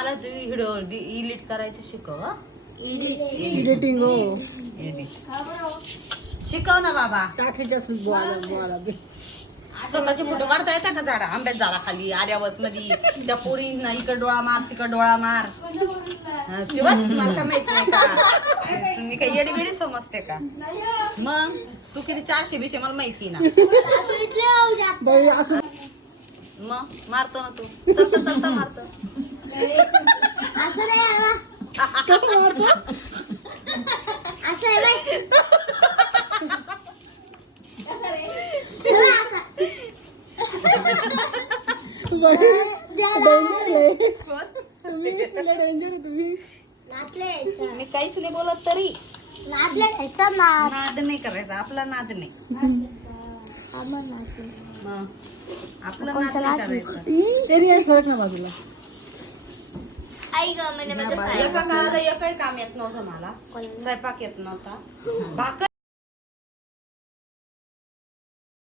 मला तू video edit करायचं शिकव हं? एडिटिंग हो शिकव ना बाबा. टाकायचे असेल बोला स्वतःचे फोटो काढता येतात का झाडा आंब्यात झाडा खाली आर्यावत मध्ये त्या पोरींना इकड डोळा मार तिकड डोळा मार बस मला का माहित नाही का तुम्ही काही येडी बेडी समजते का मग तू किती 400 बिशे मला माहिती ना बाई असं मग मारतो ना तू चलता चलता मारतो कसं वाटतं मी काहीच नाही बोलत तरी नाद नाही करायचा आपला नाद नाही मग आपलं नाद नाही करायचं एरिया सरक ना बाजूला एका काळाला एकही काम येत नव्हतं मला स्वयंपाक येत नव्हता भाकर